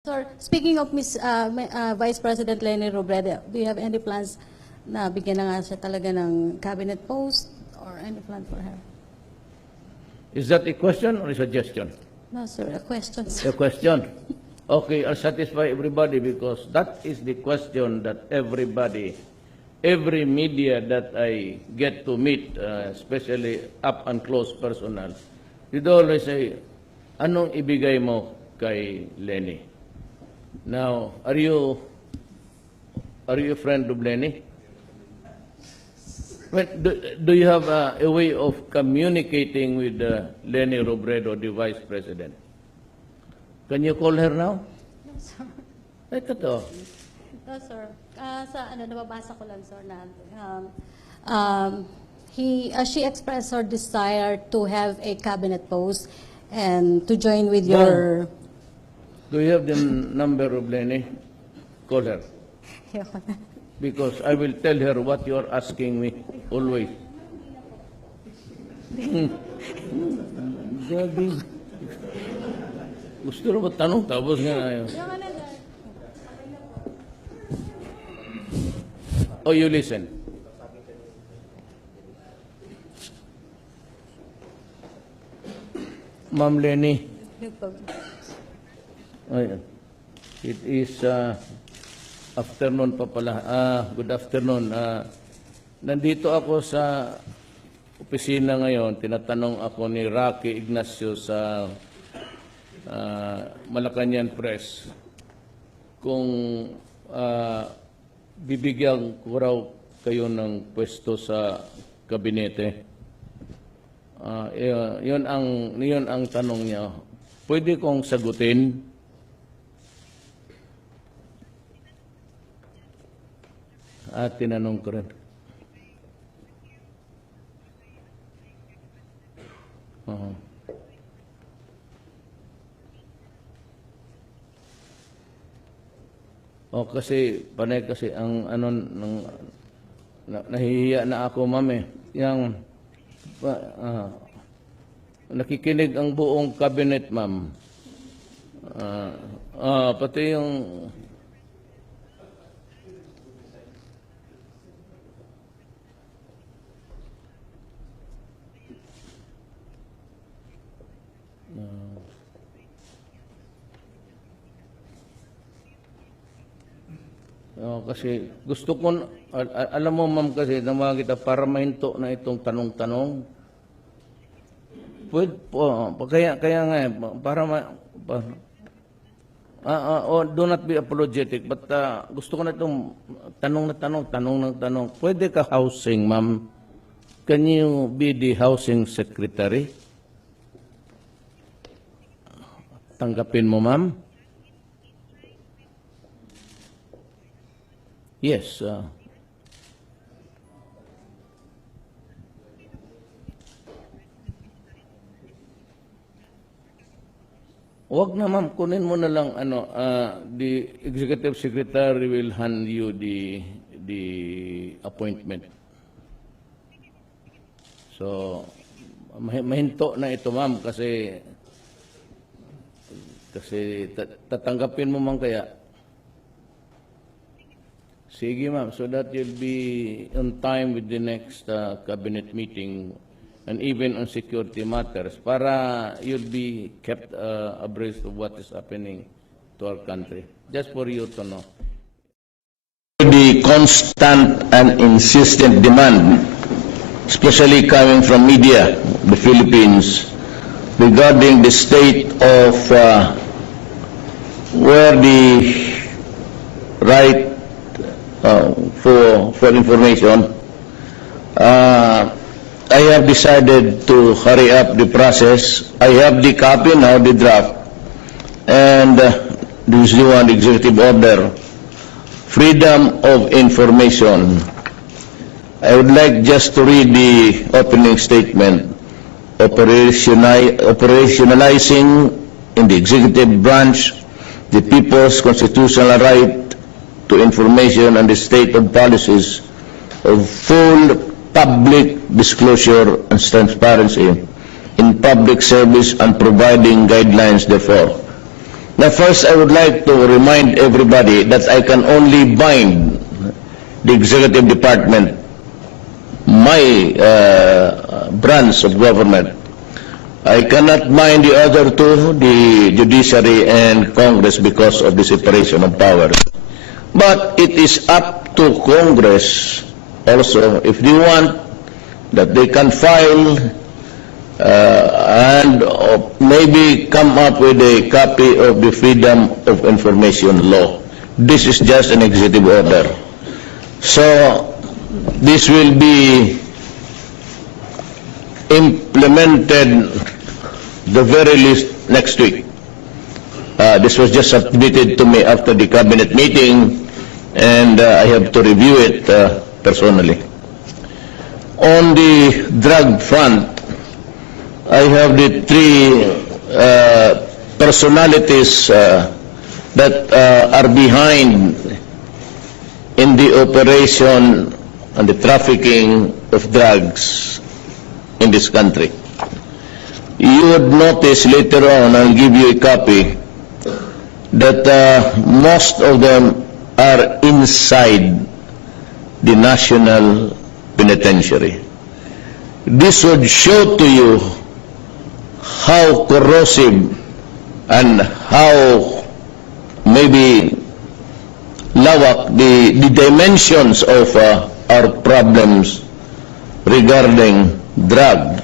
Sir, speaking of Vice President Leni Robredo, do you have any plans na bigyan na nga siya talaga ng cabinet post or any plan for her? Is that a question or a suggestion? No, sir, a question, A sir. question. Okay, I'll satisfy everybody because that is the question that everybody, every media that I get to meet, especially up and close personal, you'd always say, anong ibigay mo kay Leni? Now, are you a friend of Leni? Well, do you have a way of communicating with Leni Robredo, the Vice President? Can you call her now? No, sir. Ito to. No, sir. Nababasa ko lang, sir, na she expressed her desire to have a cabinet post and to join with your... Do you have the number of Leni? Call her. Because I will tell her what you are asking me always. Grabe. Gusto na ba tanong? Tapos nga na yun. Oh, you listen. Ma'am Leni. Ayan. It is afternoon pa pala. Good afternoon. Nandito ako sa opisina ngayon. Tinatanong ako ni Rocky Ignacio sa Malacanang Press kung bibigyan ko raw kayo ng pwesto sa kabinete. Yun ang tanong niya. Pwede kong sagutin? At tinanong ko rin. Kasi panay kasi ang nahihiya na ako, ma'am eh. Yang nakikinig ang buong cabinet, ma'am. Pati yung kasi gusto ko, alam mo ma'am kasi, naman kita para mahinto na itong tanong-tanong. Pwede po, kaya nga para do not be apologetic, but gusto ko na itong tanong. Pwede ka housing, ma'am? Can you be the housing secretary? Tanggapin mo, ma'am? Yes. Wag na, ma'am, kunin mo na lang the executive secretary will hand you the appointment. So mahinto na ito, ma'am, kasi tatanggapin mo man kaya. Sige, ma'am, so that you'll be on time with the next cabinet meeting and even on security matters para you'll be kept abreast of what is happening to our country. Just for you to know. The constant and insistent demand, especially coming from media, the Philippines, regarding the state of where the right for information, I have decided to hurry up the process. I have the copy now, the draft, and this is the one, executive order, freedom of information. I would like just to read the opening statement. Operationalizing in the executive branch the people's constitutional right to information and the state of policies of full public disclosure and transparency in public service and providing guidelines therefore. Now, first, I would like to remind everybody that I can only bind the executive department, my branch of government. I cannot bind the other two, the judiciary and Congress, because of the separation of powers. But it is up to Congress also, if they want, that they can file and maybe come up with a copy of the Freedom of Information Law. This is just an executive order. So, this will be implemented the very least next week. This was just submitted to me after the cabinet meeting, and I have to review it personally. On the drug front, I have the three personalities that are behind in the operation and the trafficking of drugs in this country. You would notice later on, I'll give you a copy, that most of them are inside the National Penitentiary. This would show to you how corrosive and how maybe lawak the dimensions of our problems regarding drug.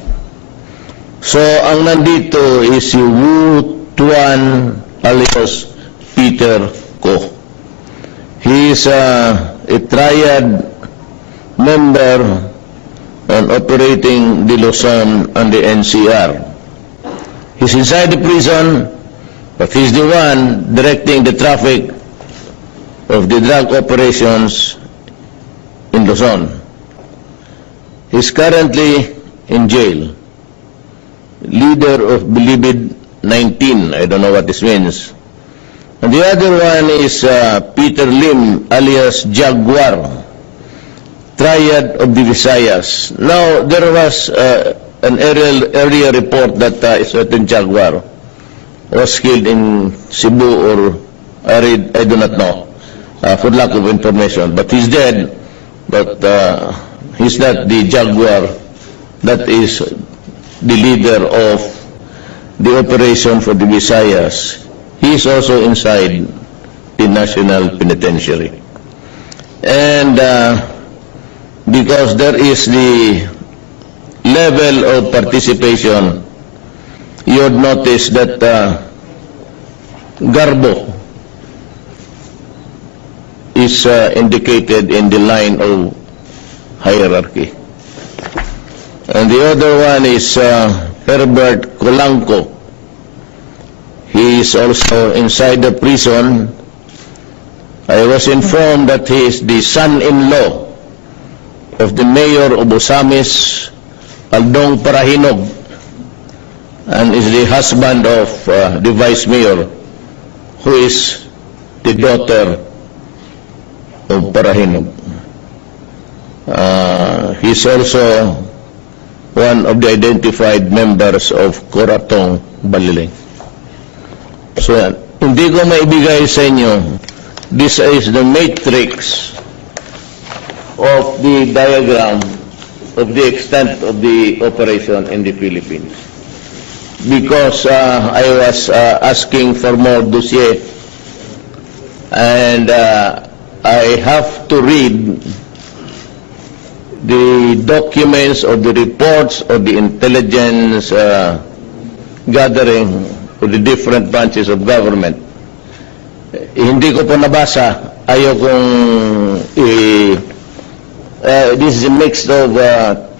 So, ang nandito is si Wu Tuan alias Peter Ko. He is a triad member on operating the Luzon and the NCR. He's inside the prison, but he's the one directing the traffic of the drug operations in Luzon. He's currently in jail. Leader of Bilibid 19, I don't know what this means. And the other one is Peter Lim alias Jaguar, triad of the Visayas. Now, there was an earlier report that a certain Jaguar was killed in Cebu, or I do not know, for lack of information. But he's dead, but he's not the Jaguar that is the leader of the operation for the Visayas. He is also inside the National Penitentiary. And because there is the level of participation, you would notice that Garbo is indicated in the line of hierarchy. And the other one is Herbert Colanco. He is also inside the prison. I was informed that he is the son-in-law of the mayor of Osamis, Aldong Parahinog, and is the husband of the vice mayor, who is the daughter of Parahinog. He is also one of the identified members of Coratong Baliling. So, hindi ko maibigay sa inyo, this is the matrix of the diagram of the extent of the operation in the Philippines. Because I was asking for more dossier, and I have to read the documents or the reports of the intelligence gathering of the different branches of government. Hindi ko po nabasa. Ayaw kong this is a mix of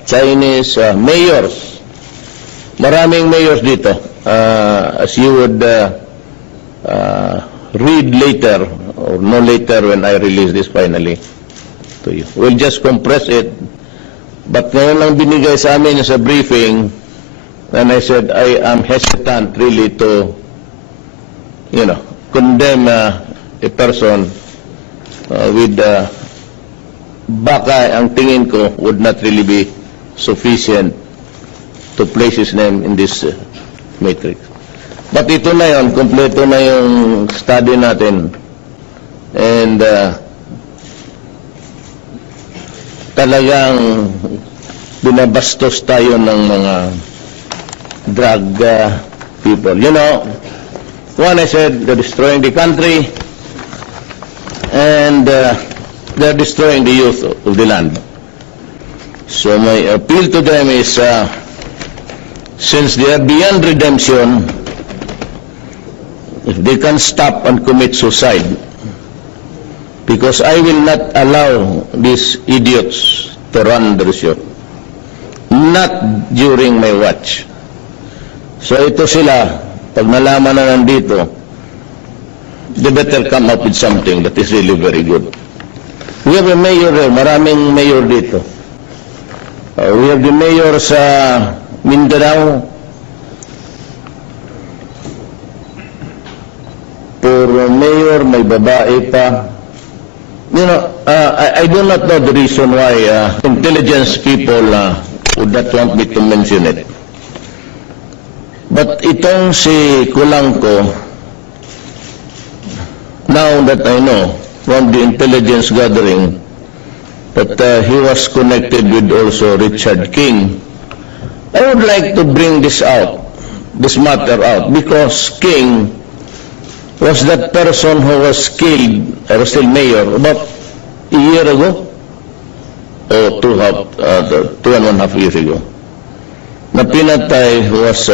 Chinese mayors. Maraming mayors dito. As you would read later, or no later when I release this finally to you. We'll just compress it. But ngayon lang binigay sa amin sa briefing, and I said I am hesitant really to, condemn a person with baka ang tingin ko would not really be sufficient to place his name in this matrix. But ito na yun, kompleto na yung study natin. And talagang binabastos tayo ng mga drug people. You know, one I said, they're destroying the country and they're destroying the youth of the land. So my appeal to them is, since they are beyond redemption, if they can stop and commit suicide, because I will not allow these idiots to run the show. Not during my watch. So ito sila, pag nalaman na nandito, they better come up with something that is really very good. We have a mayor here, maraming mayor dito. We have the mayor sa Mindanao, puro mayor, may babae pa. You know, I do not know the reason why intelligence people would not want me to mention it. But itong si Kulangko, now that I know from the intelligence gathering that he was connected with also Richard King, I would like to bring this matter out, because King was that person who was killed, I was still mayor, about a year ago, or 2.5 years ago, na pinatay, who was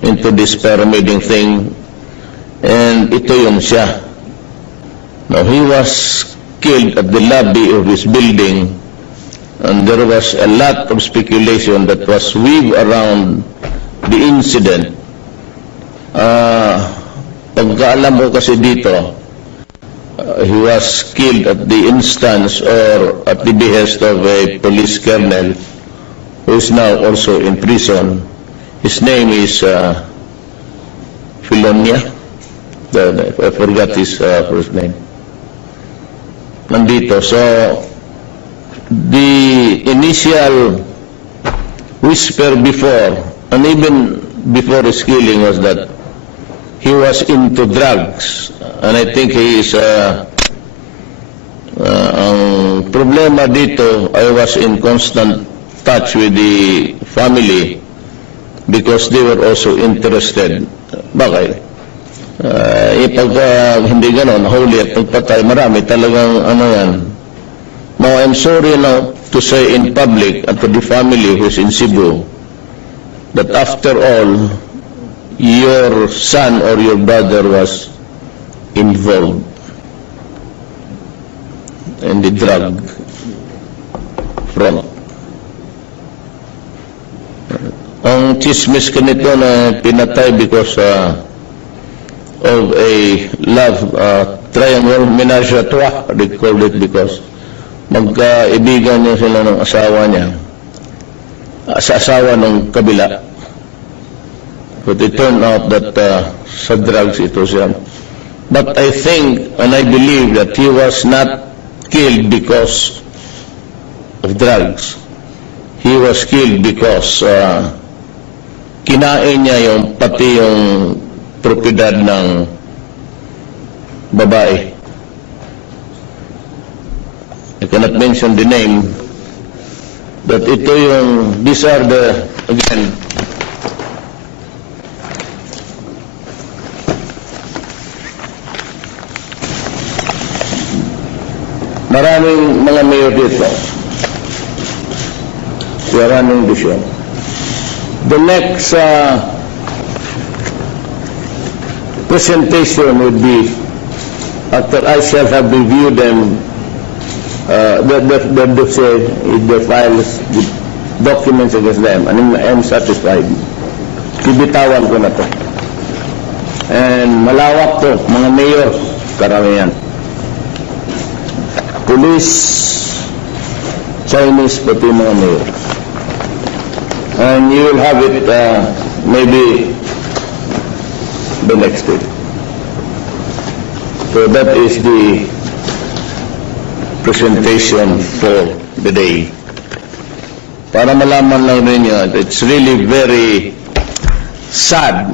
into this pyramiding thing, and ito yun siya. Now, he was killed at the lobby of his building, and there was a lot of speculation that was weaved around the incident. Pagkaalam ko kasi dito, he was killed at the instance or at the behest of a police colonel who is now also in prison. His name is Filonia. I forgot his first name. Nandito. So, the initial whisper before, and even before his killing, was that he was into drugs. And I think he is, ang problema dito, I was in constant touch with the family because they were also interested. Bakit? Pag hindi gano'n, huli at pagpatay, marami talagang ano yan. Now, I'm sorry now to say in public and to the family who's in Cebu that after all, your son or your brother was involved in the drug front. Ang chismis ka nito na pinatay because of a love triangle, menage a trois, they called it, because magkaibigan niya sila ng asawa niya, sa asawa ng kabila. But it turned out that sa drugs ito siya. But I think and I believe that he was not killed because of drugs. He was killed because kinain niya yung pati yung propiedad ng babae. I cannot mention the name, but ito yung, these are the, again, maraming mga mayor dito. We are running the show. The next presentation would be after I shall have reviewed them, the files, the documents against them, and I'm satisfied. Bibitawan ko na to. And malawak to, mga mayor, karamihan. Police, Chinese, pati mga mayor. And you will have it maybe the next week. So that is the presentation for the day. Para malaman lang ninyo, it's really very sad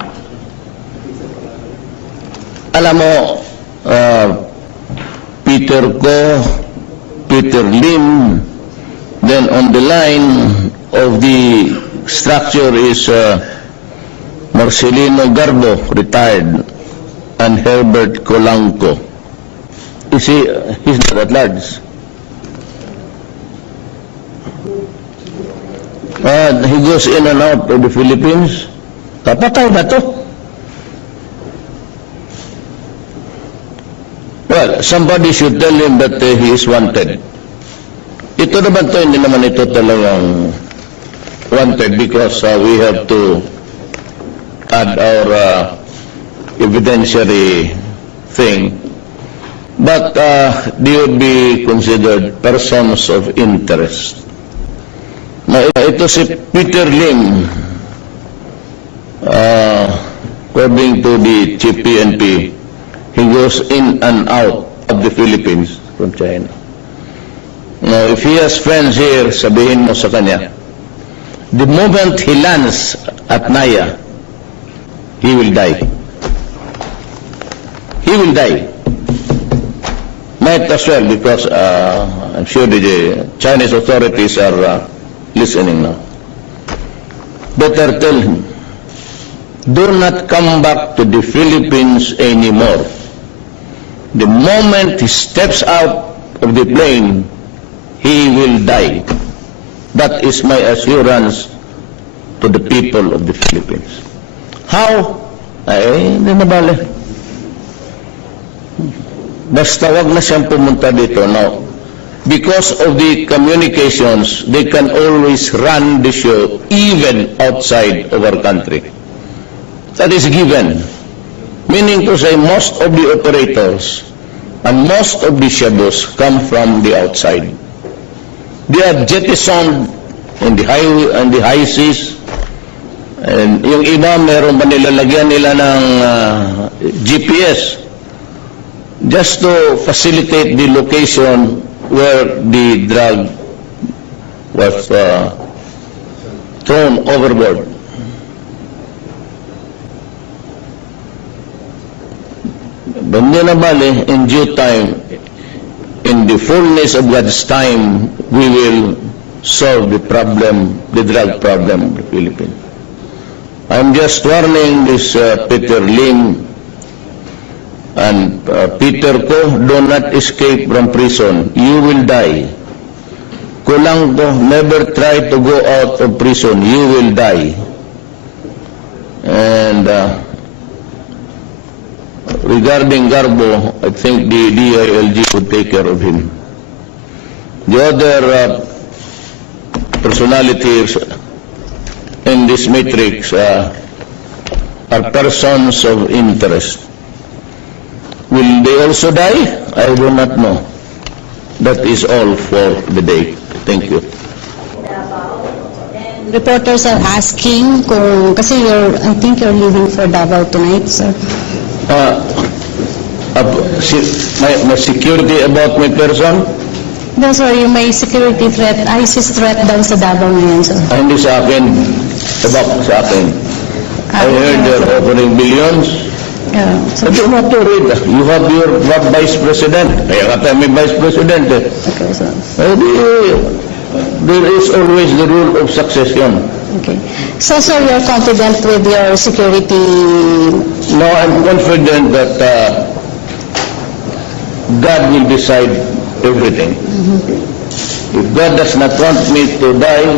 alam mo, Peter Ko, Peter Lim, then on the line of the structure is Marcelino Garbo, retired, and Herbert Colanco. He's not at large. He goes in and out of the Philippines. Kapatay na to. Well, somebody should tell him that he is wanted. Ito naman to, hindi naman ito talagang wanted because we have to add our evidentiary thing. But they would be considered persons of interest. Ito si Peter Lim, according to the Chief PNP, he goes in and out of the Philippines from China. Now, if he has friends here, sabihin mo sa kanya, the moment he lands at Naya, he will die. He will die. Might as well, because I'm sure the Chinese authorities are listening now. Better tell him, do not come back to the Philippines anymore. The moment he steps out of the plane, he will die. That is my assurance to the people of the Philippines. How? Ay, hindi na bale. Basta wag na siyang pumunta dito, no? Because of the communications, they can always run the show even outside of our country. That is given. Meaning to say, most of the operators and most of the shadows come from the outside. They are jettisoned in the high seas. And yung iba, meron pa nilalagyan nila ng GPS just to facilitate the location where the drug was thrown overboard. Hindi na bale, in due time, in the fullness of God's time, we will solve the problem, the drug problem of the Philippines. I'm just warning this Peter Lim and Peter Ko, do not escape from prison. You will die. Colanco, never try to go out of prison. You will die. And regarding Garbo, I think the DILG would take care of him. The other personalities in this matrix are persons of interest. Will they also die? I do not know. That is all for the day. Thank you. Reporters are asking kung, kasi I think you're leaving for Davao tonight, sir. My security about my person? No, sir, yung may security threat, ISIS threat daw sa Davao ngayon, sir. Hindi sa akin. About sa akin. I heard they're offering billions. Yeah, I do not to read. You have your vice president. Kaya ka tayo may vice president. okay, sir. There is always the rule of succession. Okay. So, sir, you're confident with your security? No, I'm confident that God will decide everything. If God does not want me to die,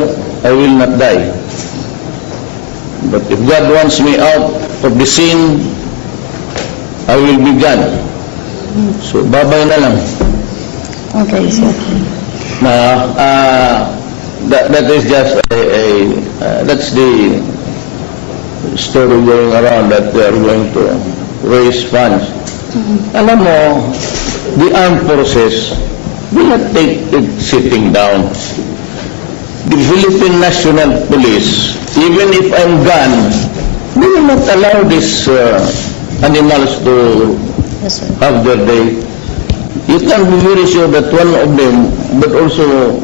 I will not die. But if God wants me out of the scene, I will be gone. So, babay na lang. Okay, sir. That is just that's the story going around that they are going to raise funds. Alam mo, the armed forces will not take it sitting down. The Philippine National Police, even if I'm gone, they will not allow these animals to Yes, sir. have their day. You can be very sure that one of them, but also,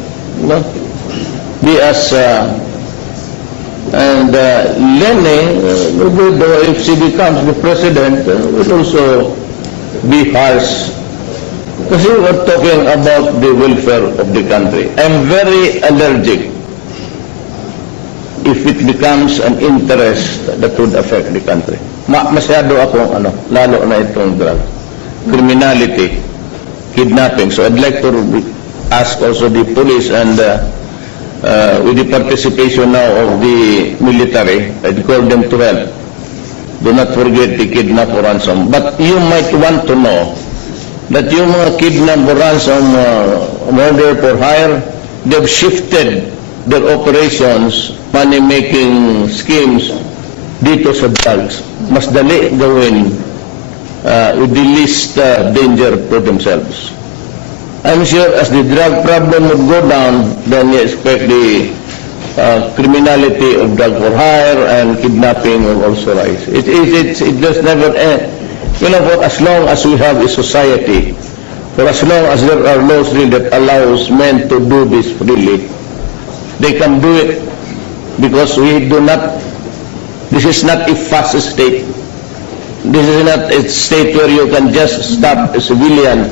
be as, and Lene, if she becomes the president, will also be harsh. Kasi we're talking about the welfare of the country. I'm very allergic if it becomes an interest that would affect the country. Masyado akong lalo na itong drug. Criminality, kidnapping. So I'd like to ask also the police and with the participation now of the military, I'd call them to help. Do not forget the kidnap or ransom. But you might want to know that yung mga kidnap or ransom, murder for hire, they've shifted their operations, money-making schemes dito sa drugs. Mas dali gawin with the least danger to themselves. I'm sure as the drug problem would go down, then you expect the criminality of drug for hire and kidnapping will also rise. It just never end. You know, for as long as we have a society, for as long as there are laws that allows men to do this freely, they can do it because we do not, this is not a fast state. This is not a state where you can just stop a civilian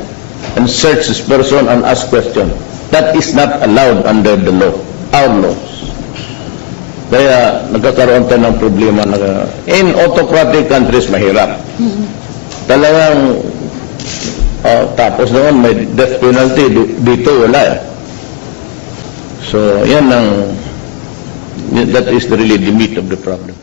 and search this person and ask questions. That is not allowed under the law, our laws. Kaya nagkakaroon tayo ng problema na in autocratic countries mahirap. Talagang tapos naman may death penalty, dito wala. So yan ang, that is really the meat of the problem.